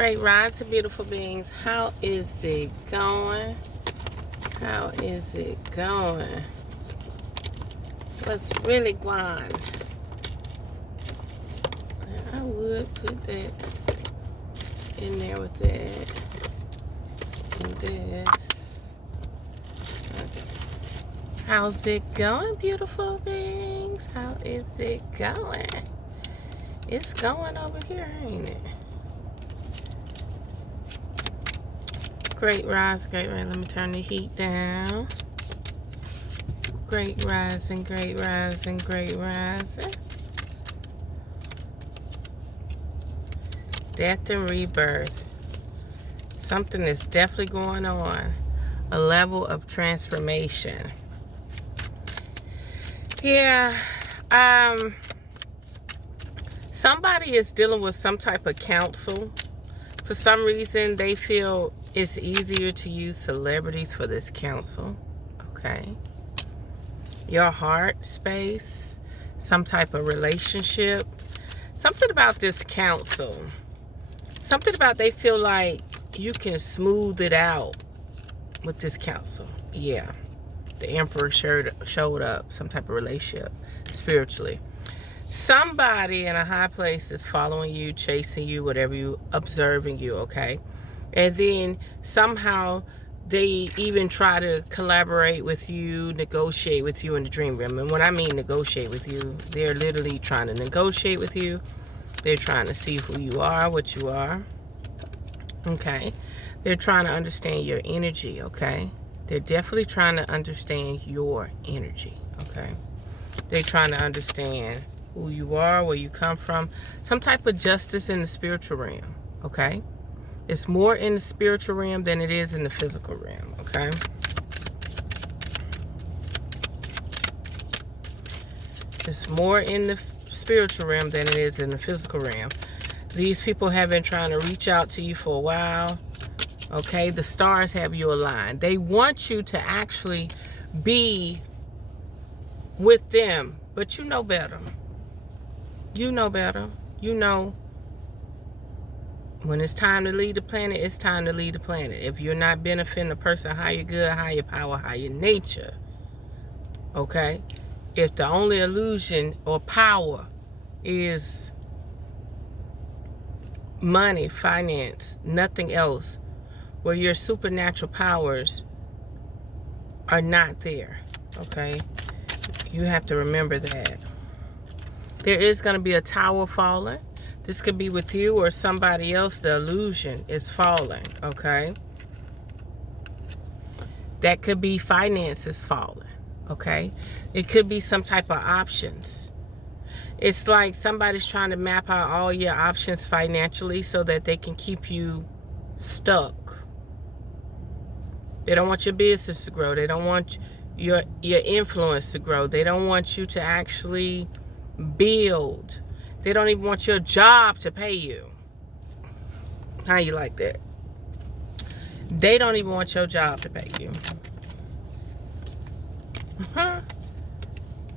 Great rise, beautiful beings. How is it going? How is it going? What's really going? I would put that in there with that and this. Okay. How's it going, beautiful beings? How is it going? It's going over here, ain't it? Great rise, great rise. Let me turn the heat down. Great rising, great rising, great rising. Death and rebirth. Something is definitely going on. A level of transformation. Yeah. Somebody is dealing with some type of counsel. For some reason, they feel it's easier to use celebrities for this counsel. Okay. Your heart space, some type of relationship. Something about this counsel. Something about they feel like you can smooth it out with this counsel. Yeah. The Emperor showed up. Some type of relationship spiritually. Somebody in a high place is following you, chasing you, whatever you, observing you, okay? And then somehow they even try to collaborate with you, negotiate with you in the dream realm. And when I mean negotiate with you, they're literally trying to negotiate with you. They're trying to see who you are, what you are, okay? They're trying to understand your energy, okay? They're definitely trying to understand your energy, okay? They're trying to understand who you are, where you come from, some type of justice in the spiritual realm, okay? It's more in the spiritual realm than it is in the physical realm, okay? It's more in the spiritual realm than it is in the physical realm. These people have been trying to reach out to you for a while, okay? The stars have you aligned. They want you to actually be with them, but you know better. You know better. You know when it's time to leave the planet, it's time to leave the planet. If you're not benefiting a person, higher good, higher power, higher nature, okay? If the only illusion or power is money, finance, nothing else, where your supernatural powers are not there, okay? You have to remember that. There is going to be a tower falling. This could be with you or somebody else. The illusion is falling, okay? That could be finances falling, okay? It could be some type of options. It's like somebody's trying to map out all your options financially so that they can keep you stuck. They don't want your business to grow. They don't want your influence to grow. They don't want you to actually build. They don't even want your job to pay you. How you like that? They don't even want your job to pay you.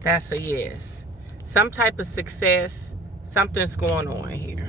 That's a yes. Some type of success, something's going on here.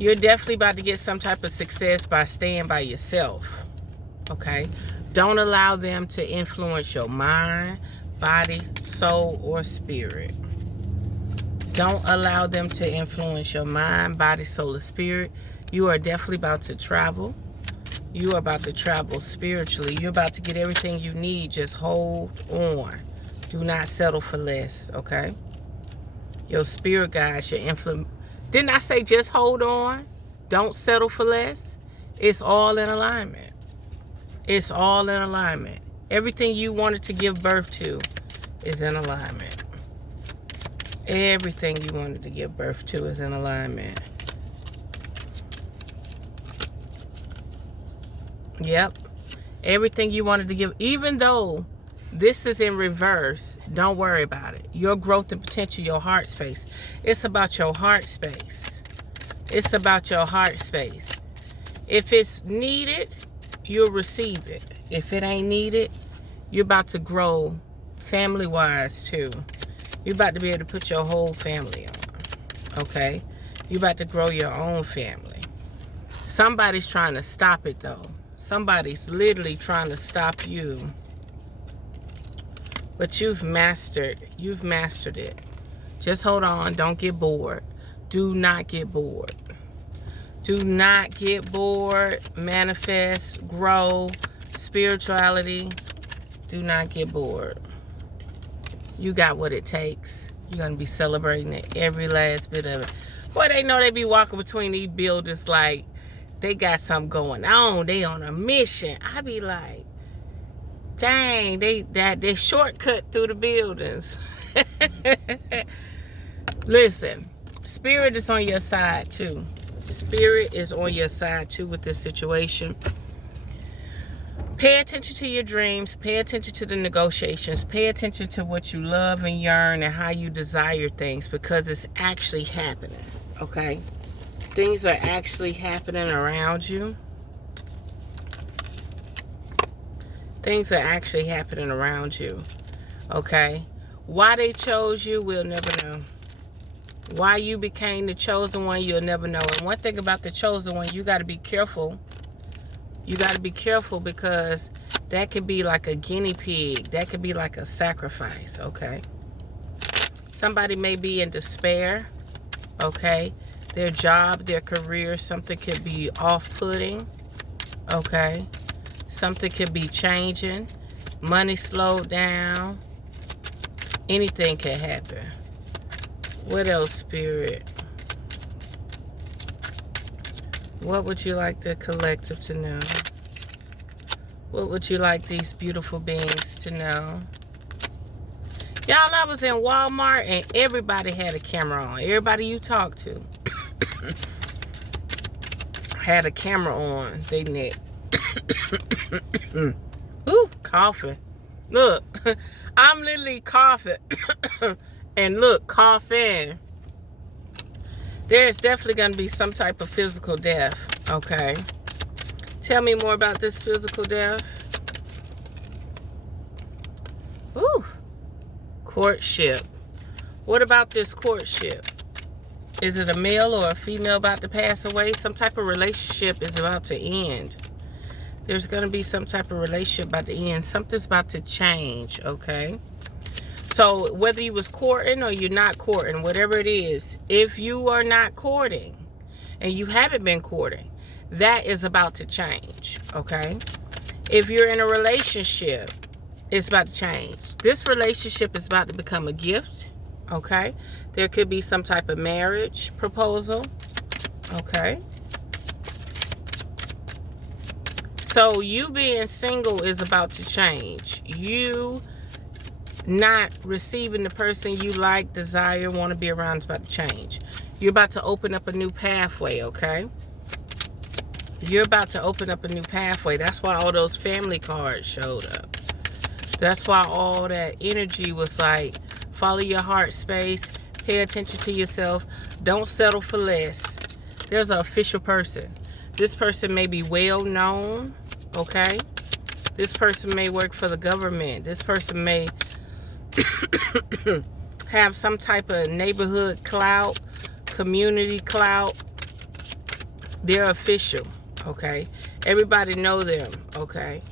You're definitely about to get some type of success by staying by yourself, okay? Don't allow them to influence your mind, body, soul, or spirit. Don't allow them to influence your mind, body, soul, or spirit. You are definitely about to travel. You are about to travel spiritually. You're about to get everything you need. Just hold on. Do not settle for less, okay? Your spirit guides, your influence. Didn't I say just hold on? Don't settle for less. It's all in alignment. It's all in alignment. Everything you wanted to give birth to is in alignment. Everything you wanted to give birth to is in alignment. Yep. Everything you wanted to give, even though this is in reverse, don't worry about it. Your growth and potential, your heart space. It's about your heart space. It's about your heart space. If it's needed, you'll receive it. If it ain't needed, you're about to grow family-wise too. You're about to be able to put your whole family on, okay? You about to grow your own family. Somebody's trying to stop it, though. Somebody's literally trying to stop you. But you've mastered it. Just hold on. Don't get bored. Do not get bored. Do not get bored. Manifest, grow, spirituality. Do not get bored. You got what it takes. You're going to be celebrating it, every last bit of it. Boy, they know they be walking between these buildings like they got something going on. They on a mission. I be like, dang, they shortcut through the buildings. Listen, spirit is on your side too. Spirit is on your side too with this situation. Pay attention to your dreams. Pay attention to the negotiations. Pay attention to what you love and yearn and how you desire things, because it's actually happening, okay? Things are actually happening around you. Things are actually happening around you, okay? Why they chose you, we'll never know. Why you became the chosen one, you'll never know. And one thing about the chosen one, you got to be careful. You got to be careful, because that could be like a guinea pig. That could be like a sacrifice, okay? Somebody may be in despair, okay? Their job, their career, something could be off-putting, okay? Something could be changing. Money slowed down. Anything can happen. What else, Spirit? What would you like the collective to know? What would you like these beautiful beings to know? Y'all, I was in Walmart and everybody had a camera on. Everybody you talk to had a camera on they neck. Ooh, coughing. Look, I'm literally coughing. And look, coughing. There's definitely going to be some type of physical death, okay? Tell me more about this physical death. Ooh, courtship. What about this courtship? Is it a male or a female about to pass away? Some type of relationship is about to end. There's going to be some type of relationship about to end. Something's about to change, okay? So whether you was courting or you're not courting, whatever it is, if you are not courting and you haven't been courting, that is about to change, okay? If you're in a relationship, it's about to change. This relationship is about to become a gift, okay? There could be some type of marriage proposal, okay? So you being single is about to change. You not receiving the person you like, desire, want to be around is about to change. You're about to open up a new pathway, okay? You're about to open up a new pathway. That's why all those family cards showed up. That's why all that energy was like, follow your heart space, pay attention to yourself, don't settle for less. There's an official person. This person may be well known, okay? This person may work for the government. This person may have some type of neighborhood clout, community clout. They're official, okay? Everybody know them, okay?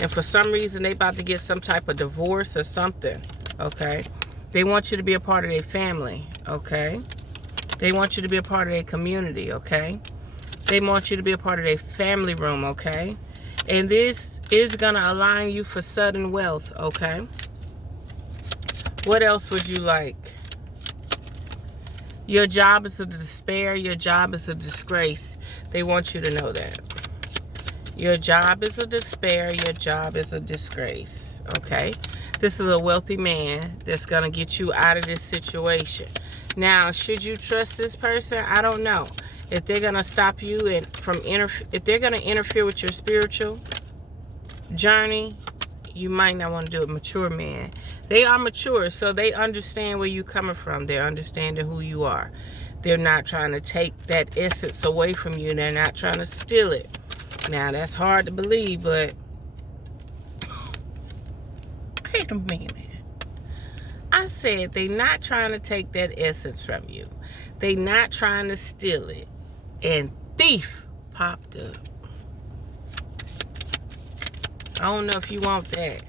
And for some reason, they about to get some type of divorce or something, okay? They want you to be a part of their family, okay? They want you to be a part of their community, okay? They want you to be a part of their family room, okay? And this is going to align you for sudden wealth, okay? What else would you like? Your job is a despair. Your job is a disgrace. They want you to know that. Your job is a despair. Your job is a disgrace. Okay? This is a wealthy man that's going to get you out of this situation. Now, should you trust this person? I don't know. If they're going to stop you and if they're going to interfere with your spiritual journey, you might not want to do it. Mature man. They are mature, so they understand where you're coming from. They're understanding who you are. They're not trying to take that essence away from you. They're not trying to steal it. Now, that's hard to believe, but wait a minute. I said they're not trying to take that essence from you. They not trying to steal it. And thief popped up. I don't know if you want that.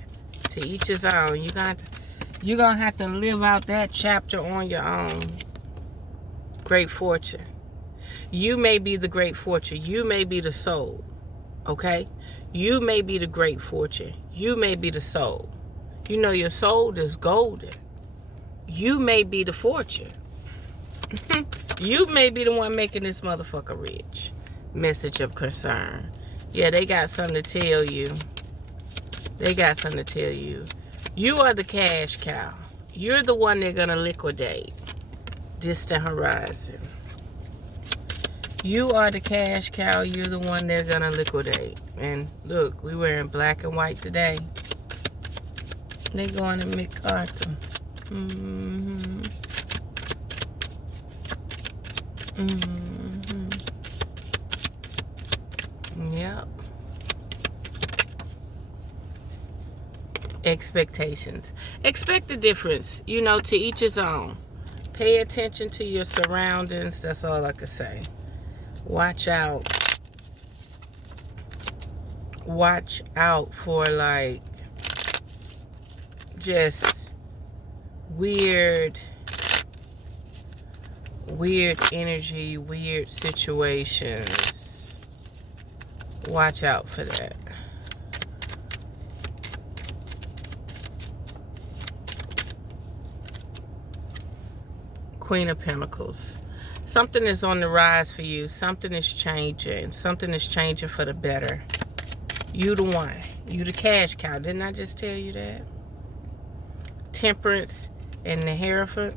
To each his own. You're gonna have to live out that chapter on your own. Great fortune. You may be the great fortune. You may be the soul. Okay? You may be the great fortune. You may be the soul. You know your soul is golden. You may be the fortune. You may be the one making this motherfucker rich. Message of concern. Yeah, they got something to tell you. They got something to tell you. You are the cash cow. You're the one they're going to liquidate. Distant horizon. You are the cash cow. You're the one they're going to liquidate. And look, we wearing black and white today. They going to MacArthur. Mm-hmm. Mm-hmm. Yep. Expectations. Expect the difference. You know, to each his own. Pay attention to your surroundings. That's all I can say. Watch out. Watch out for, like, just weird energy, weird situations. Watch out for that. Queen of Pentacles. Something is on the rise for you. Something is changing. Something is changing for the better. You the one. You the cash cow. Didn't I just tell you that? Temperance and the Hierophant.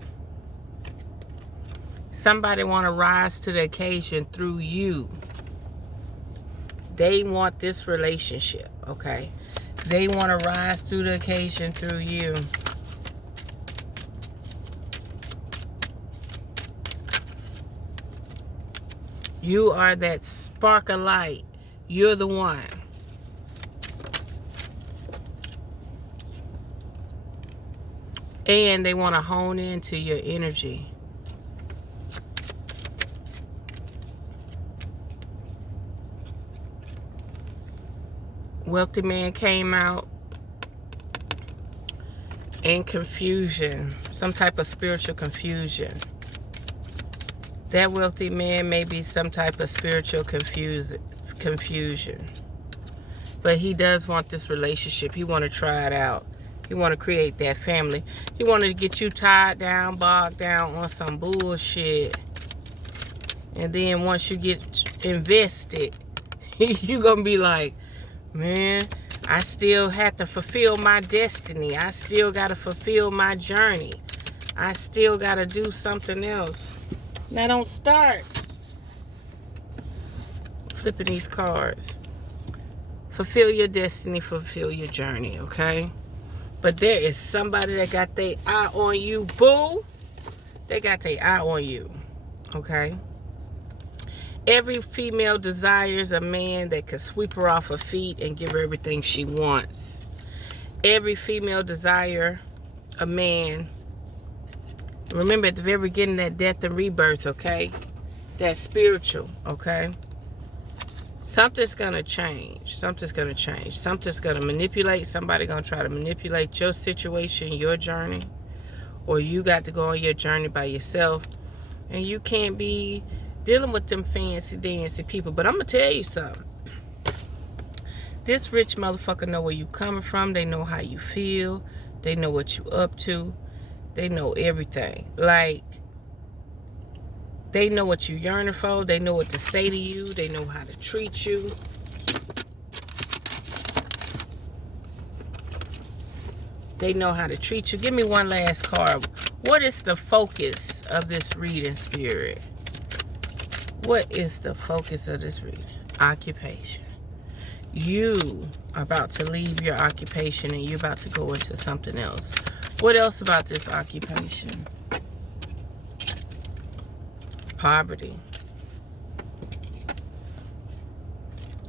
Somebody want to rise to the occasion through you. They want this relationship, okay? They want to rise through the occasion through you. You are that spark of light. You're the one. And they want to hone into your energy. Wealthy man came out in confusion. Some type of spiritual confusion. That wealthy man may be some type of spiritual confusion. But he does want this relationship. He want to try it out. He want to create that family. He wanted to get you tied down, bogged down on some bullshit. And then once you get invested, you're going to be like, man, I still have to fulfill my destiny. I still got to fulfill my journey. I still got to do something else. Now don't start flipping these cards. Fulfill your destiny, fulfill your journey, okay? But there is somebody that got their eye on you, boo. They got their eye on you, okay? Every female desires a man that can sweep her off her feet and give her everything she wants. Every female desires a man. Remember at the very beginning, that death and rebirth, okay? That's spiritual, okay? Something's going to change. Something's going to change. Something's going to manipulate. Somebody going to try to manipulate your situation, your journey. Or you got to go on your journey by yourself. And you can't be dealing with them fancy dancy people. But I'm going to tell you something. This rich motherfucker know where you coming from. They know how you feel. They know what you up to. They know everything. Like, they know what you yearning for. They know what to say to you. They know how to treat you. They know how to treat you. Give me one last card. What is the focus of this reading, Spirit? What is the focus of this reading? Occupation. You are about to leave your occupation and you're about to go into something else. What else about this occupation? Poverty.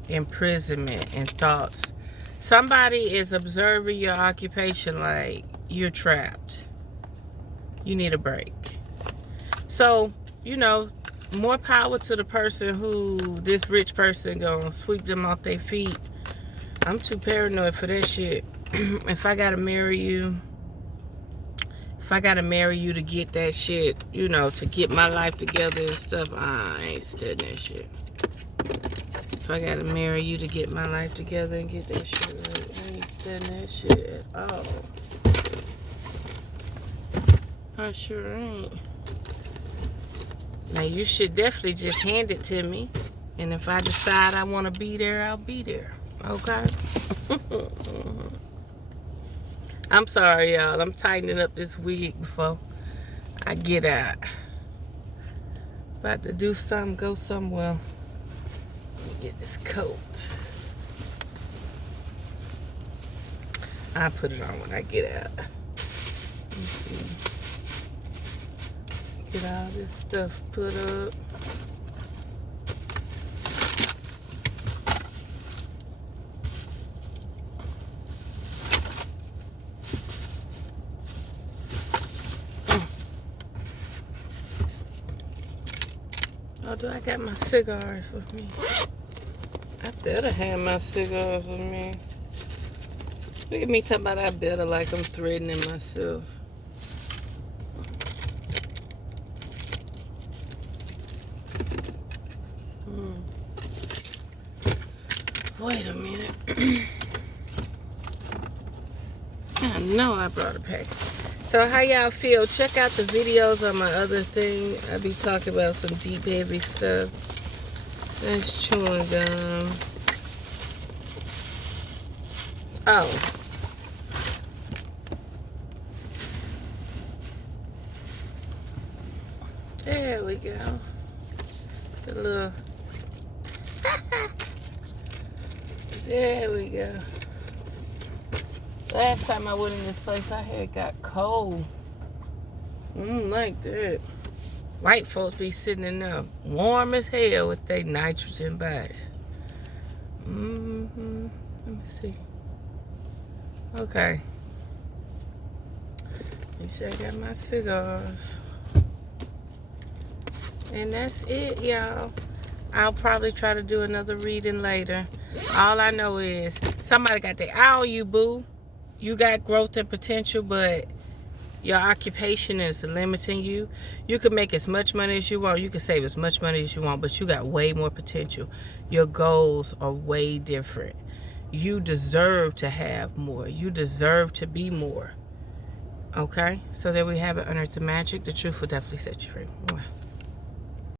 Imprisonment and thoughts. Somebody is observing your occupation like you're trapped. You need a break. So, you know, more power to the person who, this rich person gonna sweep them off their feet. I'm too paranoid for that shit. If I gotta marry you to get that shit, you know, to get my life together and stuff, I ain't studying that shit. If I gotta marry you to get my life together and get that shit right, I ain't studying that shit at all. I sure ain't. Now, you should definitely just hand it to me. And if I decide I want to be there, I'll be there. Okay? I'm sorry, y'all. I'm tightening up this wig before I get out. About to do something, go somewhere. Let me get this coat. I'll put it on when I get out. Let me see. Get all this stuff put up. Oh, do I got my cigars with me? I better have my cigars with me. Look at me talking about I better, like I'm threatening myself. Wait a minute. I know I brought a package. So how y'all feel? Check out the videos on my other thing. I be talking about some deep, heavy stuff. That's chewing gum. Oh. There we go. The little... There we go. Last time I went in this place, I had got cold. Like that. White folks be sitting in there warm as hell with their nitrogen body. Let me see. Okay. Make sure I got my cigars. And that's it, y'all. I'll probably try to do another reading later. All I know is somebody got their eye on you, boo. You got growth and potential, but your occupation is limiting you. You can make as much money as you want. You can save as much money as you want, but you got way more potential. Your goals are way different. You deserve to have more. You deserve to be more. Okay? So there we have it. Unearth the magic. The truth will definitely set you free. Mwah.